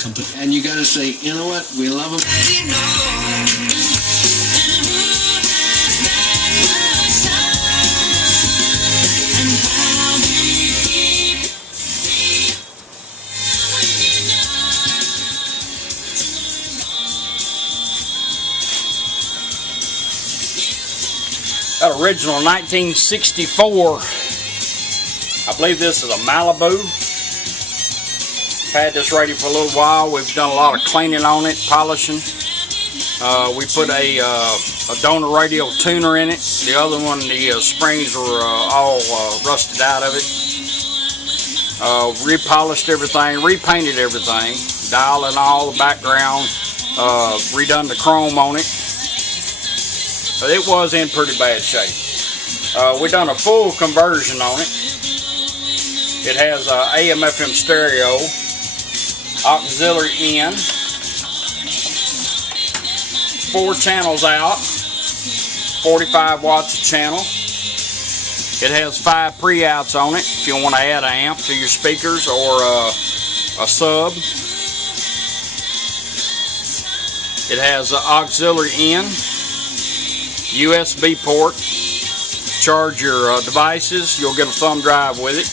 company. And you got to say, you know what? We love them. That original 1964, I believe this is a Malibu. Had this radio for a little while. We've done a lot of cleaning on it, polishing. We put a donor radio tuner in it. The other one, the springs were all rusted out of it. Repolished everything, repainted everything, dial and all, the background, redone the chrome on it. But it was in pretty bad shape. We done a full conversion on it. It has AM/FM stereo, auxiliary in, 4 channels out, 45 watts a channel. It has 5 pre-outs on it if you want to add an amp to your speakers or a sub. It has auxiliary in, USB port, charge your devices. You'll get a thumb drive with it.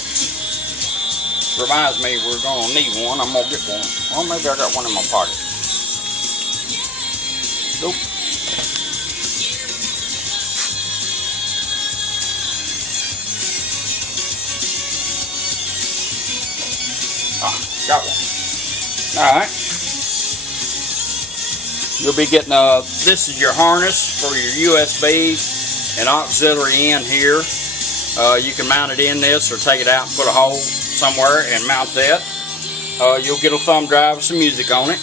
Reminds me we're going to need one. I'm going to get one. Well, maybe I got one in my pocket. Nope. Got one. Alright. You'll be getting this is your harness for your USB and auxiliary in here. You can mount it in this or take it out and put a hole somewhere and mount that. You'll get a thumb drive with some music on it.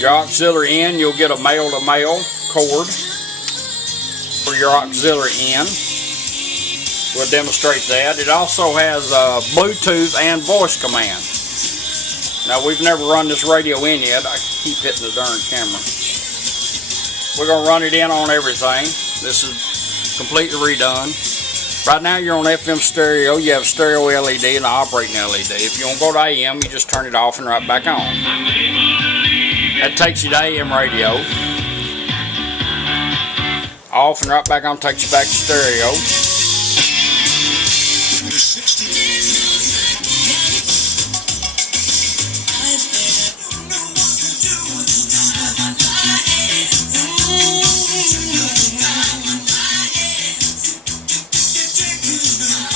Your auxiliary in, you'll get a male-to-male cord for your auxiliary in. We'll demonstrate that. It also has Bluetooth and voice command. Now, we've never run this radio in yet. I keep hitting the darn camera. We're going to run it in on everything. This is completely redone. Right now, you're on FM stereo. You have a stereo LED and an operating LED. If you want to go to AM, you just turn it off and right back on. That takes you to AM radio. Off and right back on takes you back to stereo.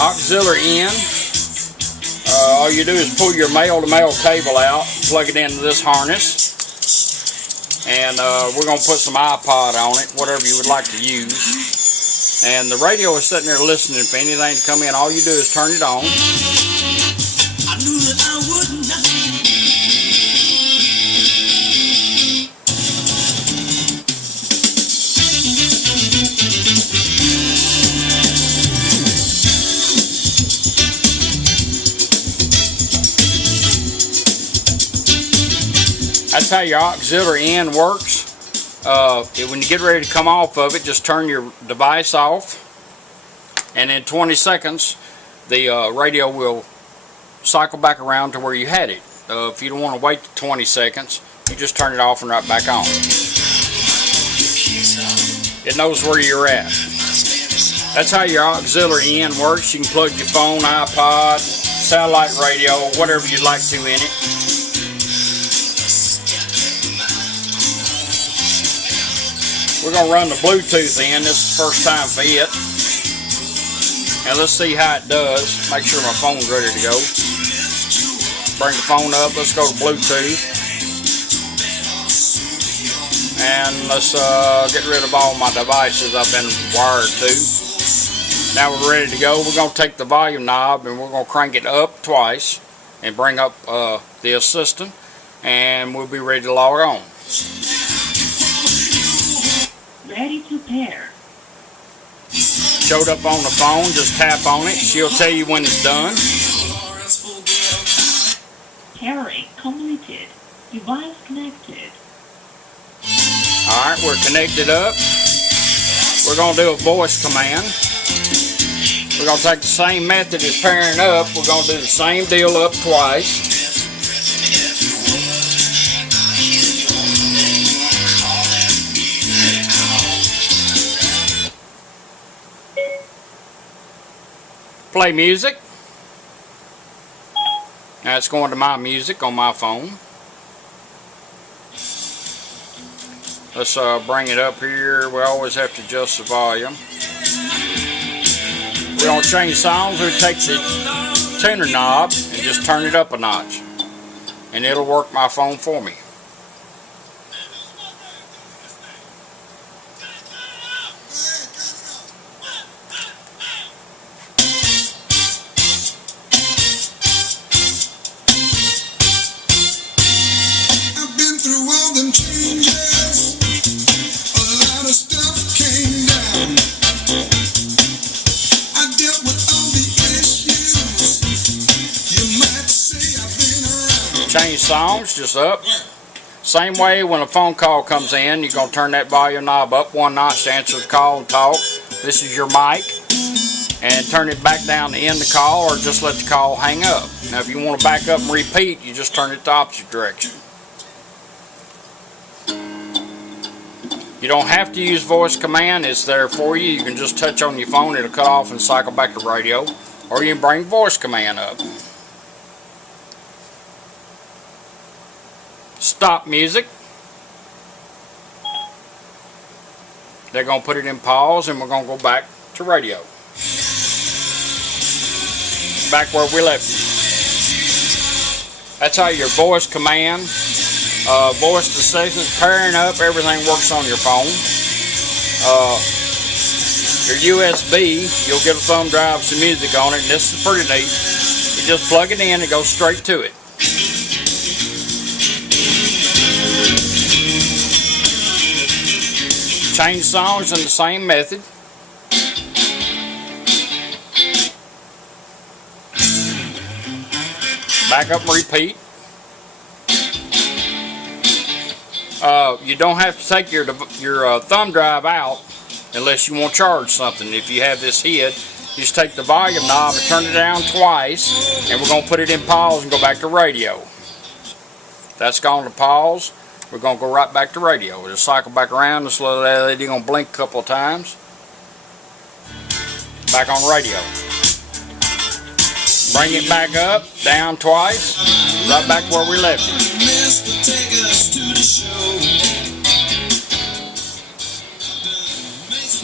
Auxiliary in, all you do is pull your male-to-male cable out, plug it into this harness, and we're going to put some iPod on it, whatever you would like to use. And the radio is sitting there listening for anything to come in. All you do is turn it on. I knew that I would not. That's how your auxiliary in works. When you get ready to come off of it, just turn your device off, and in 20 seconds the radio will cycle back around to where you had it. If you don't want to wait 20 seconds, you just turn it off and right back on. It knows where you're at. That's how your auxiliary in works. You can plug your phone, iPod, satellite radio, whatever you'd like to in it. We're going to run the Bluetooth in. This is the first time for it. And let's see how it does. Make sure my phone's ready to go. Bring the phone up. Let's go to Bluetooth. And let's get rid of all my devices I've been wired to. Now we're ready to go. We're going to take the volume knob and we're going to crank it up twice and bring up the assistant, and we'll be ready to log on. Ready to pair. Showed up on the phone, just tap on it. She'll tell you when it's done. Pairing completed. Device connected. Alright, we're connected up. We're going to do a voice command. We're going to take the same method as pairing up. We're going to do the same deal up twice. Play music. Now it's going to my music on my phone. Let's bring it up here. We always have to adjust the volume. We don't change songs. We take the tuner knob and just turn it up a notch, and it'll work my phone for me. Change songs, just up. Same way when a phone call comes in, you're going to turn that volume knob up one notch to answer the call and talk. This is your mic. And turn it back down to end the call, or just let the call hang up. Now if you want to back up and repeat, you just turn it the opposite direction. You don't have to use voice command. It's there for you. You can just touch on your phone, it'll cut off and cycle back to radio. Or you can bring voice command up. Stop music. They're going to put it in pause, and we're going to go back to radio. Back where we left you. That's how your voice command, voice decisions, pairing up, everything works on your phone. Your USB, you'll get a thumb drive with some music on it, and this is pretty neat. You just plug it in, it goes straight to it. Change songs in the same method. Back up and repeat. You don't have to take your thumb drive out unless you want to charge something. If you have this hid, you just take the volume knob and turn it down twice, and we're going to put it in pause and go back to radio. That's gone to pause. We're going to go right back to radio. We'll just cycle back around. This little LED going to blink a couple of times. Back on radio. Bring it back up, down twice, right back where we left it.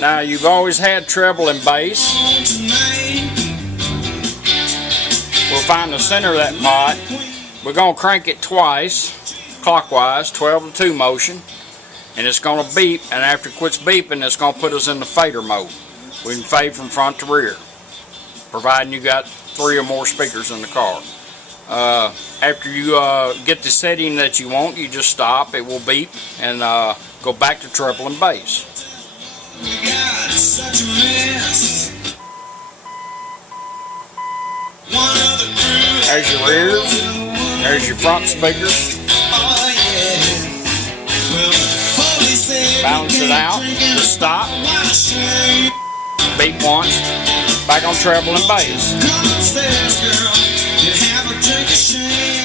Now you've always had treble and bass. We'll find the center of that pot. We're going to crank it twice, clockwise, 12 to 2 motion, and it's going to beep, and after it quits beeping, it's going to put us in the fader mode. We can fade from front to rear, providing you got 3 or more speakers in the car. After you get the setting that you want, you just stop, it will beep, and go back to treble and bass. There's your rears, there's your front speakers. Balance it out, just stop, beep once, back on treble and bass.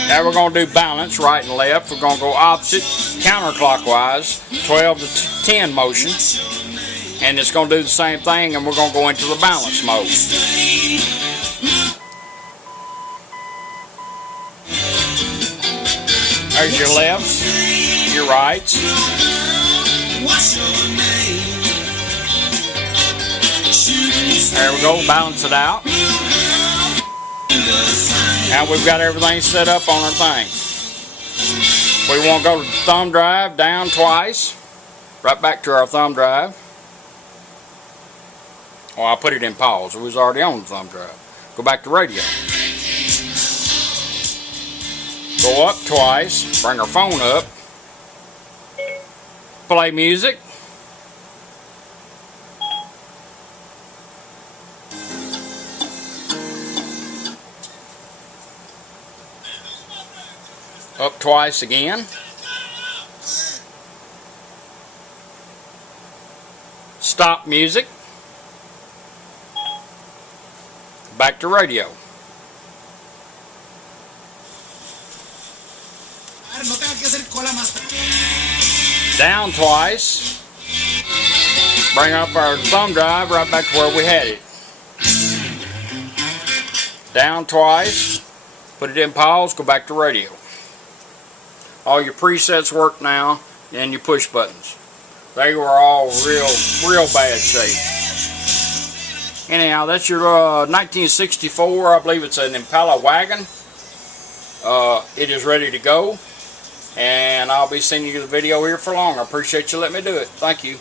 Now we're going to do balance, right and left. We're going to go opposite, counterclockwise, 12 to 10 motion. And it's going to do the same thing, and we're going to go into the balance mode. There's your lefts, your rights. There we go, balance it out. Now we've got everything set up on our thing. We want to go to the thumb drive, down twice, right back to our thumb drive. Oh, I'll put it in pause. It was already on the thumb drive. Go back to radio. Go up twice, bring our phone up. Play music. Up twice again. Stop music. Back to radio. Down twice. Bring up our thumb drive right back to where we had it. Down twice, put it in pause, go back to radio. All your presets work now, and your push buttons. They were all real bad shape. Anyhow, that's your 1964, I believe it's an Impala wagon. It is ready to go, and I'll be sending you the video here for long. I appreciate you letting me do it. Thank you.